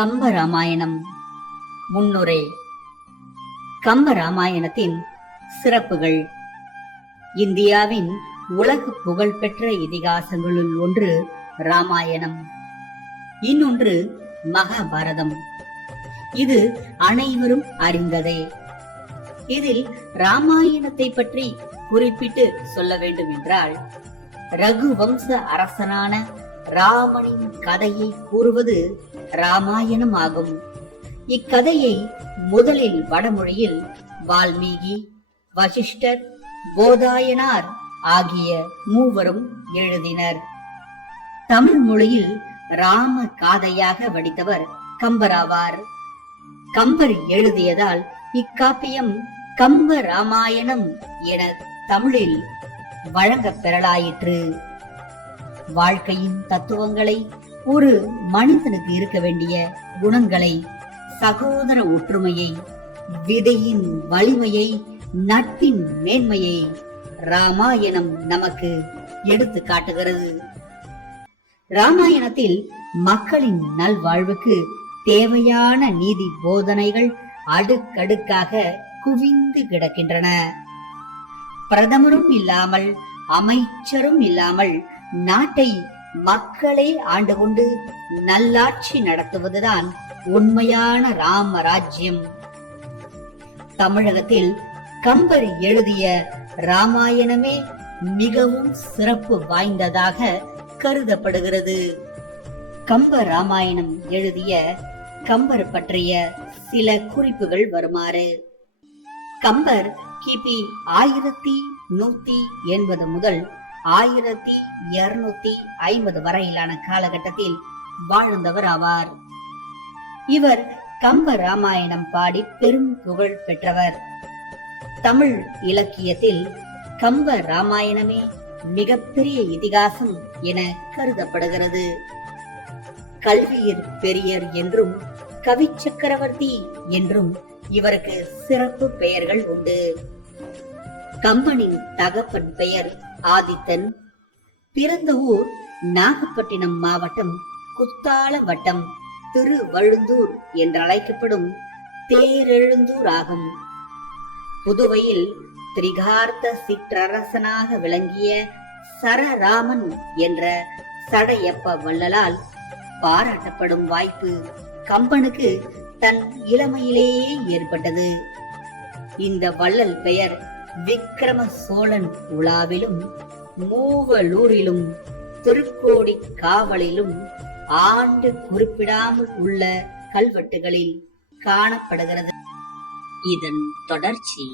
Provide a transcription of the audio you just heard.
கம்பராமாயணம் முன்னுரை. கம்பராமாயணத்தின் சிறப்புகள். இந்தியாவின் உலக புகழ்பெற்ற இதிகாசங்களுள் ஒன்று ராமாயணம். இன்னொன்று மகாபாரதம். இது அனைவரும் அறிந்ததே. இதில் ராமாயணத்தை பற்றி குறிப்பிட்டு சொல்ல வேண்டும் என்றால் ரகுவம்ச அரசனான ராமனின் கதையை கூறுவது ராமாயணம் ஆகும் இக்கதையை முதலில் வடமொழியில் வால்மீகி வசிஷ்டர் போதாயனார் ஆகிய மூவரும் எழுதினர். தமிழ் மொழியில் ராம காதையாக வடித்தவர் கம்பராவார். கம்பர் எழுதியதால் இக்காப்பியம் கம்ப ராமாயணம் என தமிழில் வழங்கப் பெறலாயிற்று. வாழ்க்கையின் தத்துவங்களை ஒரு மனிதனுக்கு இருக்க வேண்டிய குணங்களை சகோதர ஒற்றுமையை விதையின் வலிமையை நட்பின் மேன்மையை ராமாயணம் நமக்கு எடுத்து காட்டுகிறது. ராமாயணத்தில் மக்களின் நல்வாழ்வுக்கு தேவையான நீதி போதனைகள் அடுக்கடுக்காக குவிந்து கிடக்கின்றன. பிரதமரும் இல்லாமல் அமைச்சரும் இல்லாமல் நாட்டை மக்களை ஆண்டு கொண்டு நல்லாட்சி நடத்துவதுதான் உண்மையான ராமராஜ்யம். தமிழகத்தில் கம்பர் எழுதிய ராமாயணமே மிகவும் சிறப்பு வாய்ந்ததாக கருதப்படுகிறது. கம்ப ராமாயணம் எழுதிய கம்பர் பற்றிய சில குறிப்புகள் வருமாறு. கம்பர் கிபி ஆயிரத்தி நூத்தி எண்பது முதல் ஆயிரத்தி இருநூத்தி ஐம்பது வரையிலான காலகட்டத்தில் வாழ்ந்தவர் ஆவார் இவர் கம்ப ராமாயணம் பாடி பெரும் புகழ் பெற்றவர். தமிழ் இலக்கியத்தில் கம்ப ராமாயணமே மிகப்பெரிய இதிகாசம் என கருதப்படுகிறது. கல்வியர் பெரியர் என்றும் கவி சக்கரவர்த்தி என்றும் இவருக்கு சிறப்பு பெயர்கள் உண்டு. கம்பனின் தகப்பன் பெயர் ஆதித்தன். பிறந்த ஊர் நாகப்பட்டினம் மாவட்டம் குத்தால வட்டம் திருவழுந்தூர் என்றழைக்கப்படும் தேரெழுந்தூர் ஆகும் புதுவையில் திரிகார்த்த சிற்றரசனாக விளங்கிய சரராமன் என்ற சடையப்ப வள்ளலால் பாராட்டப்படும் வாய்ப்பு கம்பனுக்கு தன் இளமையிலேயே ஏற்பட்டது. இந்த வள்ளல் பெயர் விக்கிரம சோழன் உலாவிலும் மூவலூரிலும் திருக்கோடி காவலிலும் ஆண்டு குறிப்பிடாமல் உள்ள கல்வெட்டுகளில் காணப்படுகிறது. இதன் தொடர்ச்சி